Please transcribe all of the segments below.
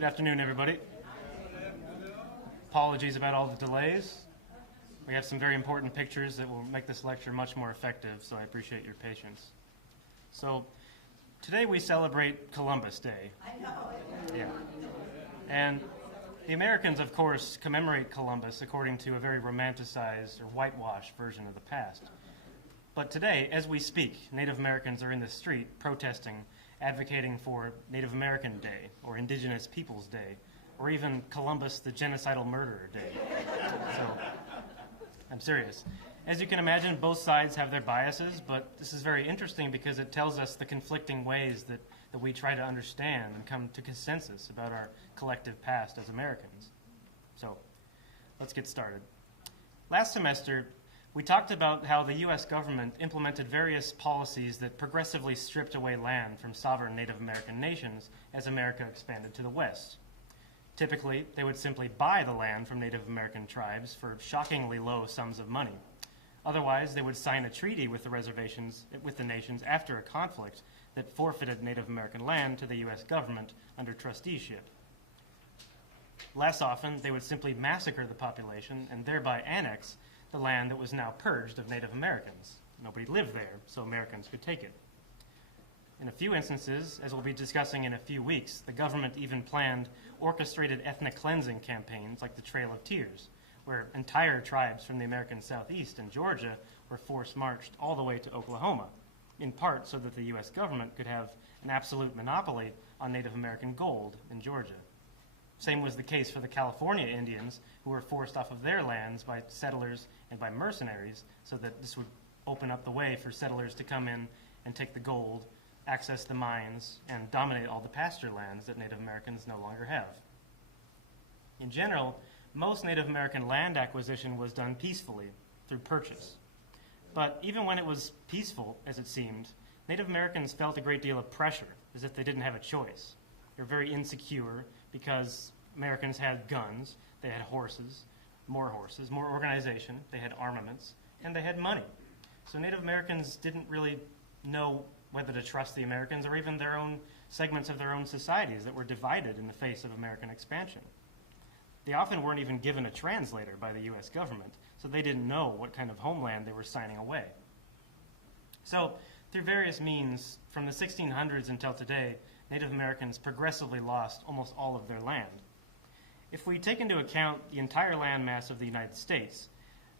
Good afternoon, everybody. Apologies about all the delays. We have some very important pictures that will make this lecture much more effective, so I appreciate your patience. So, today we celebrate Columbus Day. I know. Yeah. And the Americans, of course, commemorate Columbus according to a very romanticized or whitewashed version of the past. But today, as we speak, Native Americans are in the street protesting, advocating for Native American Day, or Indigenous Peoples Day, or even Columbus the Genocidal Murderer Day. So, I'm serious. As you can imagine, both sides have their biases, but this is very interesting because it tells us the conflicting ways that we try to understand and come to consensus about our collective past as Americans. So, let's get started. Last semester, we talked about how the U.S. government implemented various policies that progressively stripped away land from sovereign Native American nations as America expanded to the West. Typically, they would simply buy the land from Native American tribes for shockingly low sums of money. Otherwise, they would sign a treaty with the nations after a conflict that forfeited Native American land to the U.S. government under trusteeship. Less often, they would simply massacre the population and thereby annex the land that was now purged of Native Americans. Nobody lived there, so Americans could take it. In a few instances, as we'll be discussing in a few weeks, the government even planned orchestrated ethnic cleansing campaigns like the Trail of Tears, where entire tribes from the American Southeast and Georgia were force-marched all the way to Oklahoma, in part so that the U.S. government could have an absolute monopoly on Native American gold in Georgia. Same was the case for the California Indians, who were forced off of their lands by settlers and by mercenaries, so that this would open up the way for settlers to come in and take the gold, access the mines, and dominate all the pasture lands that Native Americans no longer have. In general, most Native American land acquisition was done peacefully, through purchase. But even when it was peaceful, as it seemed, Native Americans felt a great deal of pressure, as if they didn't have a choice. They were very insecure because Americans had guns, they had horses, more organization, they had armaments, and they had money. So Native Americans didn't really know whether to trust the Americans or even their own segments of their own societies that were divided in the face of American expansion. They often weren't even given a translator by the U.S. government, so they didn't know what kind of homeland they were signing away. So, through various means, from the 1600s until today, Native Americans progressively lost almost all of their land. If we take into account the entire landmass of the United States,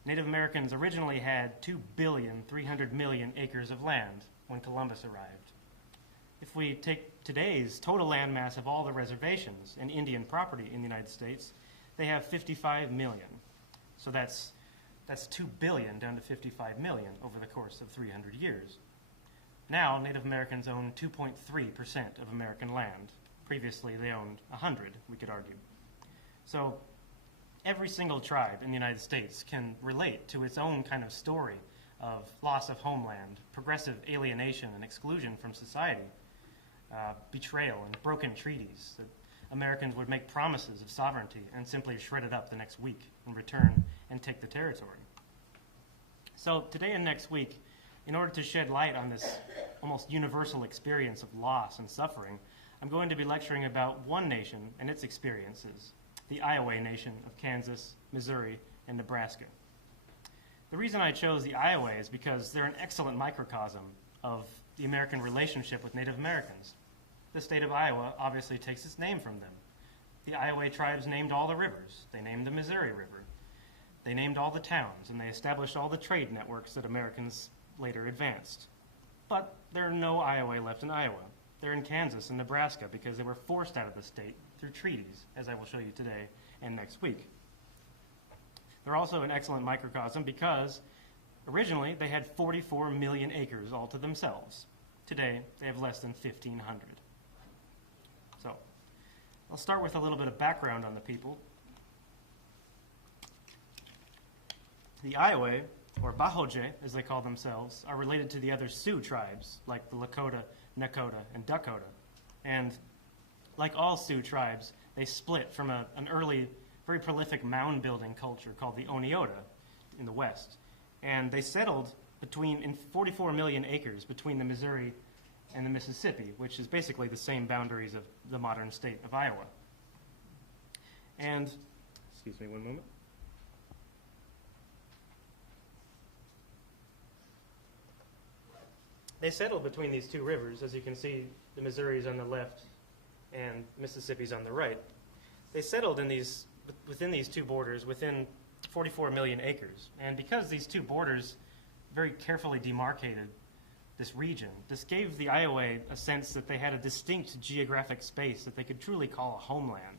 Native Americans originally had 2,300,000,000 acres of land when Columbus arrived. If we take today's total landmass of all the reservations and Indian property in the United States, they have 55 million. So that's 2 billion down to 55 million over the course of 300 years. Now, Native Americans own 2.3% of American land. Previously, they owned 100, we could argue. So, every single tribe in the United States can relate to its own kind of story of loss of homeland, progressive alienation and exclusion from society, betrayal and broken treaties, that Americans would make promises of sovereignty and simply shred it up the next week and return and take the territory. So, today and next week, in order to shed light on this almost universal experience of loss and suffering, I'm going to be lecturing about one nation and its experiences, the Ioway Nation of Kansas, Missouri, and Nebraska. The reason I chose the Ioway is because they're an excellent microcosm of the American relationship with Native Americans. The state of Iowa obviously takes its name from them. The Ioway tribes named all the rivers. They named the Missouri River. They named all the towns, and they established all the trade networks that Americans later advanced. But there are no Ioway left in Iowa. They're in Kansas and Nebraska because they were forced out of the state through treaties, as I will show you today and next week. They're also an excellent microcosm because originally they had 44 million acres all to themselves. Today, they have less than 1,500. So, I'll start with a little bit of background on the people. The Ioway, or Bahoje, as they call themselves, are related to the other Sioux tribes, like the Lakota, Nakota, and Dakota. And like all Sioux tribes, they split from an early, very prolific mound-building culture called the Oneota in the west. And they settled in 44 million acres between the Missouri and the Mississippi, which is basically the same boundaries of the modern state of Iowa. And, excuse me one moment. They settled between these two rivers. As you can see, the Missouri's on the left and Mississippi's on the right. They settled within these two borders within 44 million acres. And because these two borders very carefully demarcated this region, this gave the Ioway a sense that they had a distinct geographic space that they could truly call a homeland.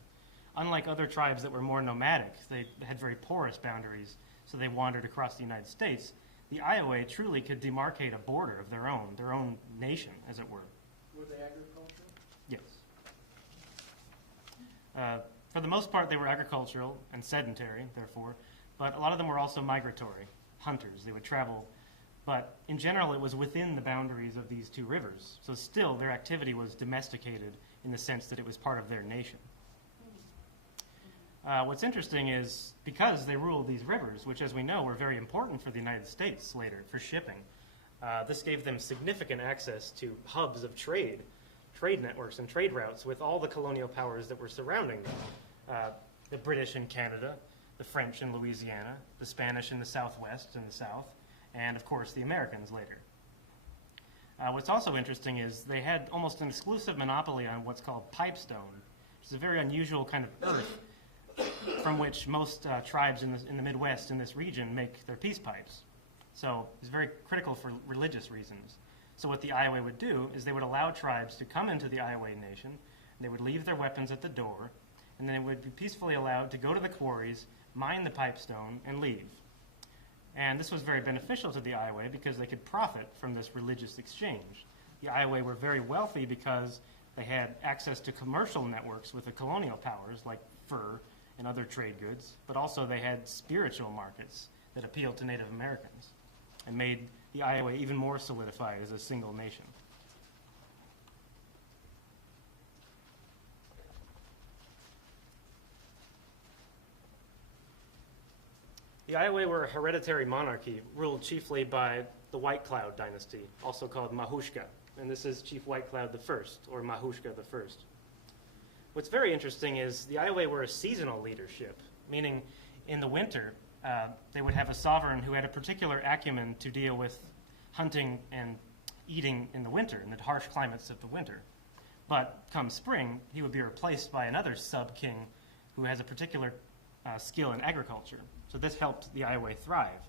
Unlike other tribes that were more nomadic, they had very porous boundaries, so they wandered across the United States. The Ioway truly could demarcate a border of their own nation, as it were. Were they agricultural? Yes. For the most part, they were agricultural and sedentary, therefore, but a lot of them were also migratory, hunters. They would travel, but in general, it was within the boundaries of these two rivers. So still, their activity was domesticated in the sense that it was part of their nation. What's interesting is because they ruled these rivers, which as we know were very important for the United States later for shipping, this gave them significant access to hubs of trade networks and trade routes with all the colonial powers that were surrounding them. The British in Canada, the French in Louisiana, the Spanish in the Southwest and the South, and of course the Americans later. What's also interesting is they had almost an exclusive monopoly on what's called pipestone, which is a very unusual kind of earth from which most tribes in the Midwest in this region make their peace pipes. So it's very critical for religious reasons. So what the Ioway would do is they would allow tribes to come into the Ioway nation, and they would leave their weapons at the door, and then they would be peacefully allowed to go to the quarries, mine the pipestone, and leave. And this was very beneficial to the Ioway because they could profit from this religious exchange. The Ioway were very wealthy because they had access to commercial networks with the colonial powers like fur and other trade goods, but also they had spiritual markets that appealed to Native Americans and made the Ioway even more solidified as a single nation. The Ioway were a hereditary monarchy ruled chiefly by the Whitecloud dynasty, also called Mahaska, and this is Chief Whitecloud I, or Mahaska I. What's very interesting is the Ioway were a seasonal leadership, meaning in the winter they would have a sovereign who had a particular acumen to deal with hunting and eating in the winter, in the harsh climates of the winter. But come spring, he would be replaced by another sub-king who has a particular skill in agriculture. So this helped the Ioway thrive.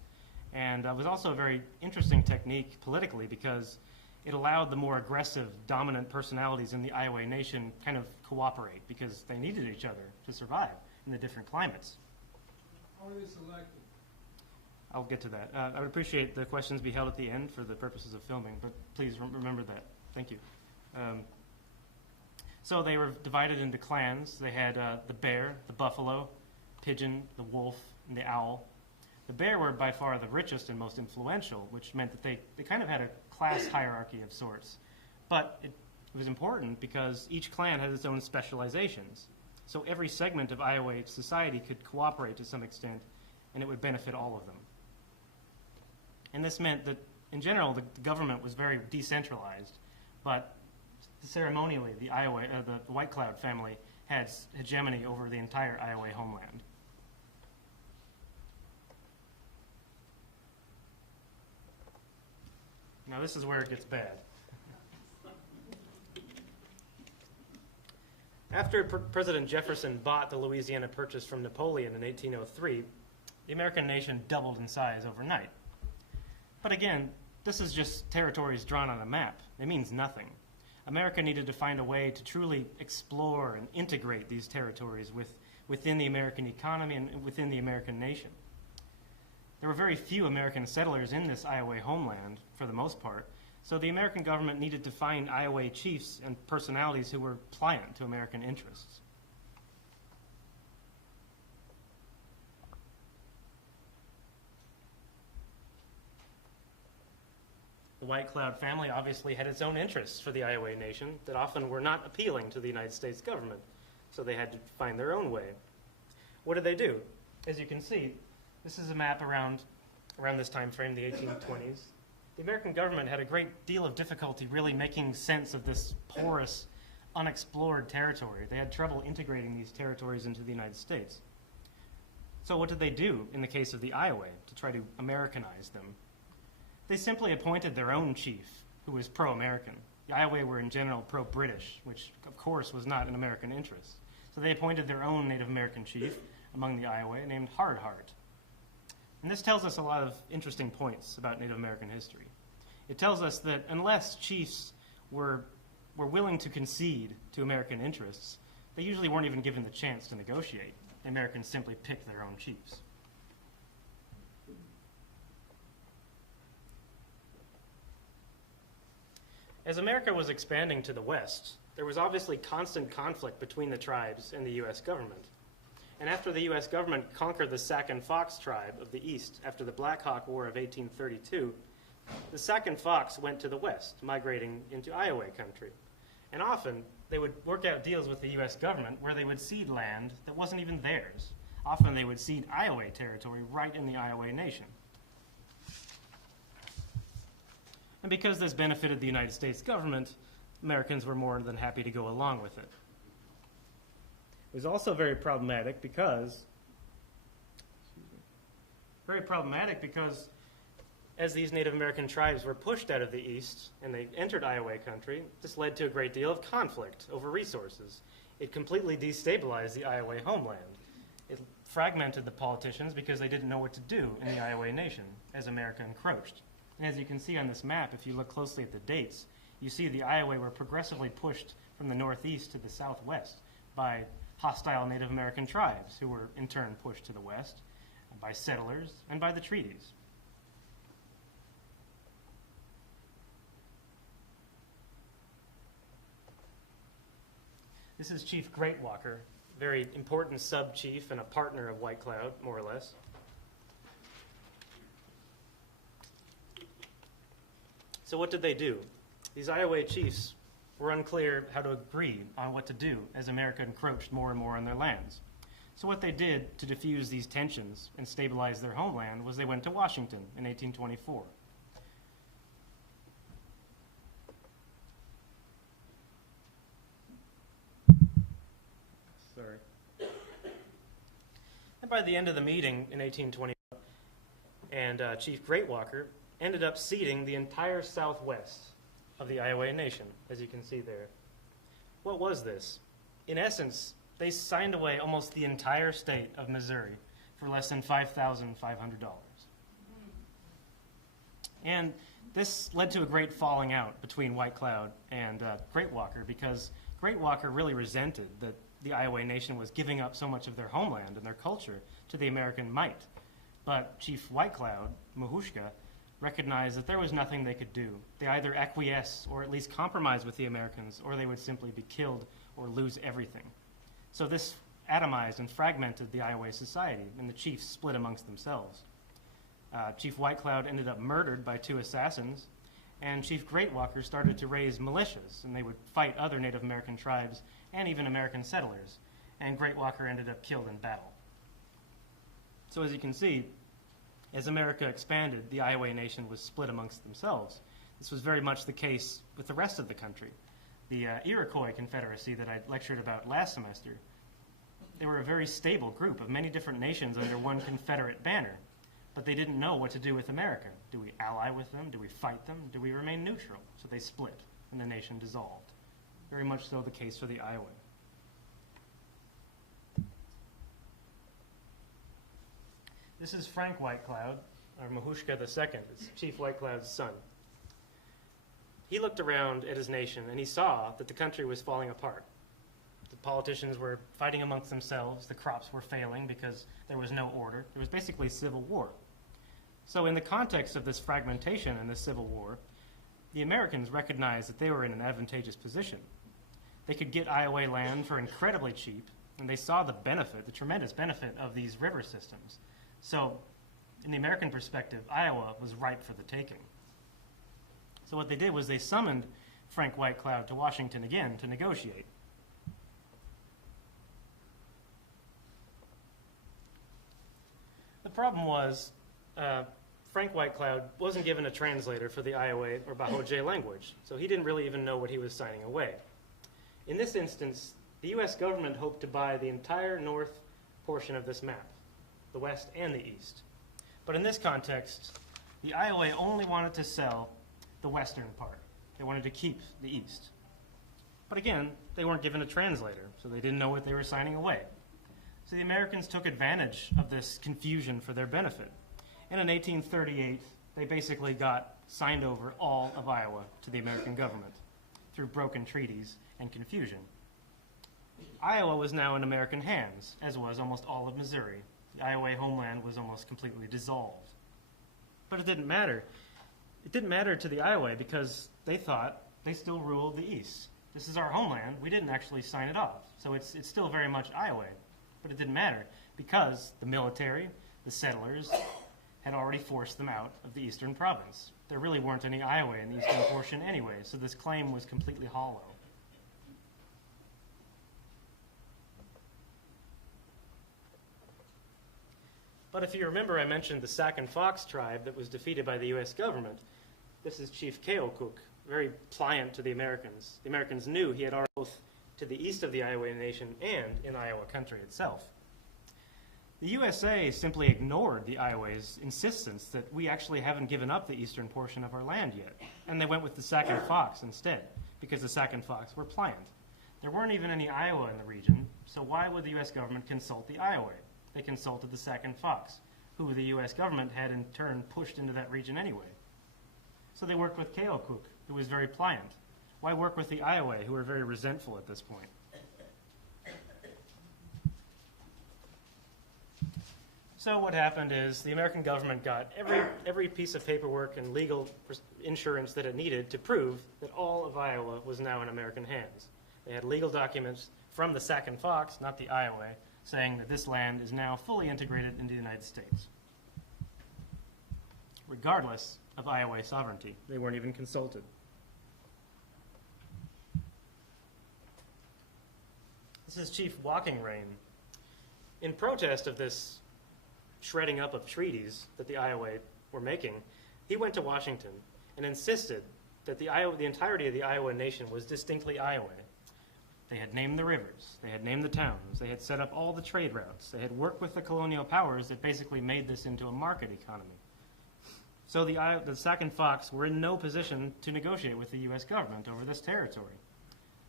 And it was also a very interesting technique politically because it allowed the more aggressive, dominant personalities in the Ioway nation kind of cooperate because they needed each other to survive in the different climates. How were they selected? I'll get to that. I would appreciate the questions be held at the end for the purposes of filming, but please remember that. Thank you. So they were divided into clans. They had the bear, the buffalo, pigeon, the wolf, and the owl. The bear were by far the richest and most influential, which meant that they kind of had a class hierarchy of sorts. But it was important because each clan had its own specializations. So every segment of Ioway society could cooperate to some extent, and it would benefit all of them. And this meant that, in general, the government was very decentralized, but ceremonially, the Whitecloud family had hegemony over the entire Ioway homeland. Now this is where it gets bad. After President Jefferson bought the Louisiana Purchase from Napoleon in 1803, the American nation doubled in size overnight. But again, this is just territories drawn on a map. It means nothing. America needed to find a way to truly explore and integrate these territories within the American economy and within the American nation. There were very few American settlers in this Ioway homeland, for the most part, so the American government needed to find Ioway chiefs and personalities who were pliant to American interests. The Whitecloud family obviously had its own interests for the Ioway nation that often were not appealing to the United States government, so they had to find their own way. What did they do? As you can see, this is a map around this time frame, the 1820s. The American government had a great deal of difficulty really making sense of this porous unexplored territory. They had trouble integrating these territories into the United States. So what did they do in the case of the Ioway to try to Americanize them? They simply appointed their own chief, who was pro-American. The Ioway were in general pro-British, which of course was not in American interest. So they appointed their own Native American chief among the Ioway named Hardheart. And this tells us a lot of interesting points about Native American history. It tells us that unless chiefs were willing to concede to American interests, they usually weren't even given the chance to negotiate. The Americans simply picked their own chiefs. As America was expanding to the west, there was obviously constant conflict between the tribes and the U.S. government. And after the U.S. government conquered the Sac and Fox tribe of the east after the Black Hawk War of 1832, the Sac and Fox went to the west, migrating into Ioway country. And often, they would work out deals with the U.S. government where they would cede land that wasn't even theirs. Often they would cede Ioway territory right in the Ioway nation. And because this benefited the United States government, Americans were more than happy to go along with it. It was also very problematic because as these Native American tribes were pushed out of the east and they entered Ioway country, this led to a great deal of conflict over resources. It completely destabilized the Ioway homeland. It fragmented the politicians because they didn't know what to do in the Ioway nation as America encroached. And as you can see on this map, if you look closely at the dates, you see the Ioway were progressively pushed from the northeast to the southwest by hostile Native American tribes who were in turn pushed to the west by settlers and by the treaties. This is Chief Greatwalker, very important sub-chief and a partner of Whitecloud, more or less. So what did they do? These Ioway chiefs were unclear how to agree on what to do as America encroached more and more on their lands. So what they did to diffuse these tensions and stabilize their homeland was they went to Washington in 1824. Sorry. And by the end of the meeting in 1820, and Chief Greatwalker ended up ceding the entire southwest of the Ioway nation, as you can see there. What was this? In essence, they signed away almost the entire state of Missouri for less than $5,500. And this led to a great falling out between Whitecloud and Greatwalker, because Greatwalker really resented that the Ioway nation was giving up so much of their homeland and their culture to the American might. But Chief Whitecloud, Mahaska, recognized that there was nothing they could do. They either acquiesce or at least compromise with the Americans, or they would simply be killed or lose everything. So this atomized and fragmented the Ioway society, and the chiefs split amongst themselves. Chief Whitecloud ended up murdered by 2 assassins, and Chief Greatwalker started to raise militias, and they would fight other Native American tribes and even American settlers, and Greatwalker ended up killed in battle. So as you can see, as America expanded, the Ioway nation was split amongst themselves. This was very much the case with the rest of the country. The Iroquois Confederacy that I lectured about last semester, they were a very stable group of many different nations under one Confederate banner, but they didn't know what to do with America. Do we ally with them? Do we fight them? Do we remain neutral? So they split, and the nation dissolved. Very much so the case for the Ioway. This is Frank Whitecloud, or Mahaska II. It's Chief Whitecloud's son. He looked around at his nation, and he saw that the country was falling apart. The politicians were fighting amongst themselves. The crops were failing because there was no order. There was basically civil war. So in the context of this fragmentation and this civil war, the Americans recognized that they were in an advantageous position. They could get Ioway land for incredibly cheap, and they saw the benefit, the tremendous benefit of these river systems. So in the American perspective, Iowa was ripe for the taking. So what they did was they summoned Frank Whitecloud to Washington again to negotiate. The problem was Frank Whitecloud wasn't given a translator for the Ioway or Bahojay language, so he didn't really even know what he was signing away. In this instance, the U.S. government hoped to buy the entire north portion of this map, the west and the east. But in this context, the Ioway only wanted to sell the western part. They wanted to keep the east. But again, they weren't given a translator, so they didn't know what they were signing away. So the Americans took advantage of this confusion for their benefit. And in 1838, they basically got signed over all of Iowa to the American government through broken treaties and confusion. Iowa was now in American hands, as was almost all of Missouri. The Ioway homeland was almost completely dissolved. But it didn't matter. It didn't matter to the Ioway because they thought they still ruled the East. This is our homeland. We didn't actually sign it off. So it's still very much Ioway. But it didn't matter because the military, the settlers, had already forced them out of the eastern province. There really weren't any Ioway in the eastern portion anyway, so this claim was completely hollow. But if you remember, I mentioned the Sac and Fox tribe that was defeated by the U.S. government. This is Chief Keokuk, very pliant to the Americans. The Americans knew he had already both to the east of the Ioway nation and in Iowa country itself. The USA simply ignored the Ioway's insistence that we actually haven't given up the eastern portion of our land yet, and they went with the Sac and Fox instead, because the Sac and Fox were pliant. There weren't even any Iowa in the region, so why would the U.S. government consult the Ioway? They consulted the Sac and Fox, who the U.S. government had in turn pushed into that region anyway. So they worked with Keokuk, who was very pliant. Why work with the Ioway, who were very resentful at this point? So what happened is the American government got every piece of paperwork and legal insurance that it needed to prove that all of Iowa was now in American hands. They had legal documents from the Sac and Fox, not the Ioway, saying that this land is now fully integrated into the United States, regardless of Ioway sovereignty. They weren't even consulted. This is Chief Walking Rein. In protest of this shredding up of treaties that the Ioway were making, he went to Washington and insisted that the entirety of the Iowa nation was distinctly Ioway. They had named the rivers, they had named the towns, they had set up all the trade routes, they had worked with the colonial powers that basically made this into a market economy. So the Sac and Fox were in no position to negotiate with the U.S. government over this territory.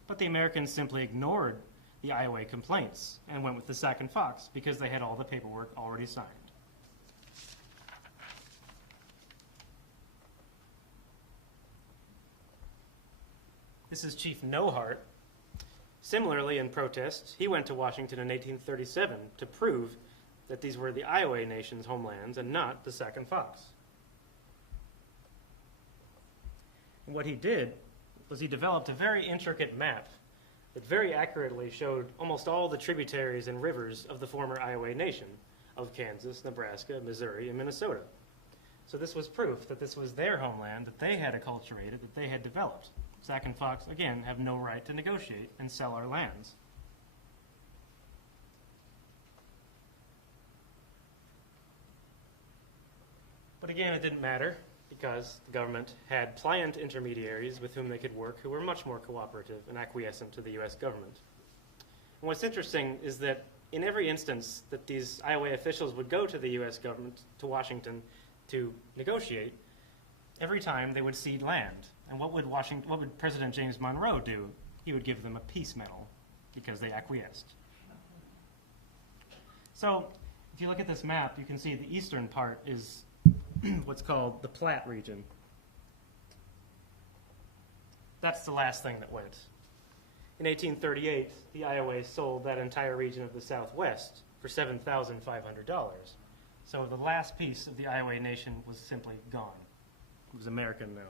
But the Americans simply ignored the Ioway complaints and went with the Sac and Fox because they had all the paperwork already signed. This is Chief Nohart. Similarly, in protest, he went to Washington in 1837 to prove that these were the Ioway nation's homelands and not the Sac and Fox. And what he did was he developed a very intricate map that very accurately showed almost all the tributaries and rivers of the former Ioway nation of Kansas, Nebraska, Missouri, and Minnesota. So this was proof that this was their homeland, that they had acculturated, that they had developed. Sac and Fox, again, have no right to negotiate and sell our lands. But again, it didn't matter because the government had pliant intermediaries with whom they could work who were much more cooperative and acquiescent to the U.S. government. And what's interesting is that in every instance that these Ioway officials would go to the U.S. government, to Washington, to negotiate, every time they would cede land. And what would President James Monroe do? He would give them a peace medal because they acquiesced. So if you look at this map, you can see the eastern part is what's called the Platte region. That's the last thing that went. In 1838, the Ioway sold that entire region of the Southwest for $7,500. So the last piece of the Ioway nation was simply gone. It was American now.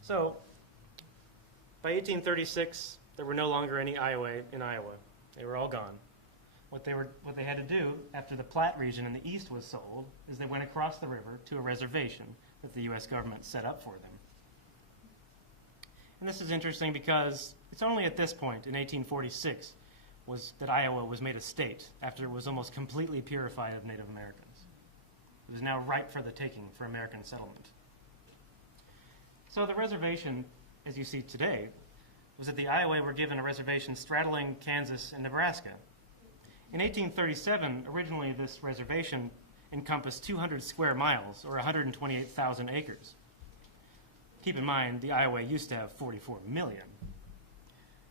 So by 1836, there were no longer any Ioway in Iowa. They were all gone. What they had to do after the Platte region in the east was sold is they went across the river to a reservation that the U.S. government set up for them. And this is interesting because it's only at this point, in 1846, that Iowa was made a state after it was almost completely purified of Native Americans. It was now ripe for the taking for American settlement. So the reservation, as you see today, was that the Ioway were given a reservation straddling Kansas and Nebraska. In 1837, originally this reservation encompassed 200 square miles, or 128,000 acres. Keep in mind, the Ioway used to have 44 million.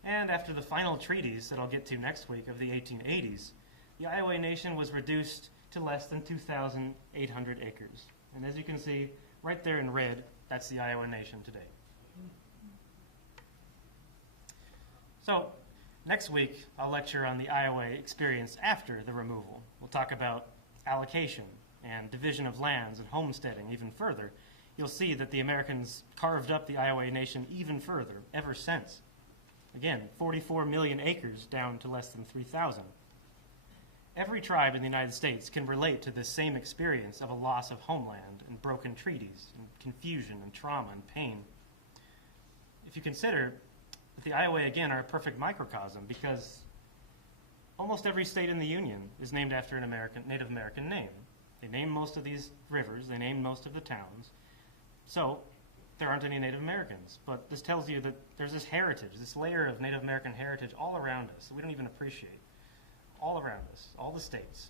And after the final treaties that I'll get to next week of the 1880s, the Ioway Nation was reduced to less than 2,800 acres. And as you can see, right there in red, that's the Iowa Nation today. So, next week, I'll lecture on the Ioway experience after the removal. We'll talk about allocation and division of lands and homesteading even further. You'll see that the Americans carved up the Ioway Nation even further ever since. Again, 44 million acres down to less than 3,000. Every tribe in the United States can relate to this same experience of a loss of homeland and broken treaties and confusion and trauma and pain. If you consider that the Ioway, again, are a perfect microcosm because almost every state in the Union is named after an Native American name. They name most of these rivers, they name most of the towns. So there aren't any Native Americans. But this tells you that there's this heritage, this layer of Native American heritage all around us that we don't even appreciate. All around us, all the states.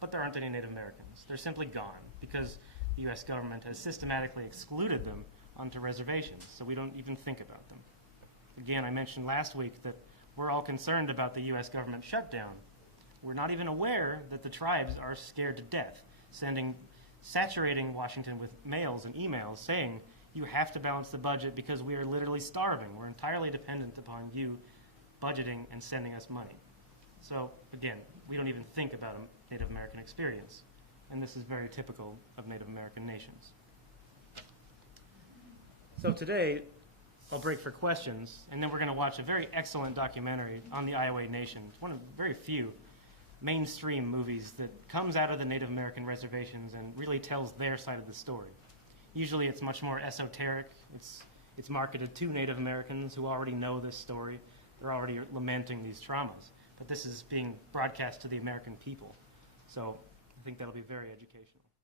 But there aren't any Native Americans. They're simply gone because the U.S. government has systematically excluded them onto reservations, so we don't even think about them. Again, I mentioned last week that we're all concerned about the U.S. government shutdown. We're not even aware that the tribes are scared to death, saturating Washington with mails and emails saying, you have to balance the budget because we are literally starving. We're entirely dependent upon you budgeting and sending us money. So, again, we don't even think about a Native American experience. And this is very typical of Native American nations. So today, I'll break for questions, and then we're going to watch a very excellent documentary on the Ioway Nation. It's one of very few mainstream movies that comes out of the Native American reservations and really tells their side of the story. Usually it's much more esoteric. It's marketed to Native Americans who already know this story. They're already lamenting these traumas. But this is being broadcast to the American people. So I think that'll be very educational.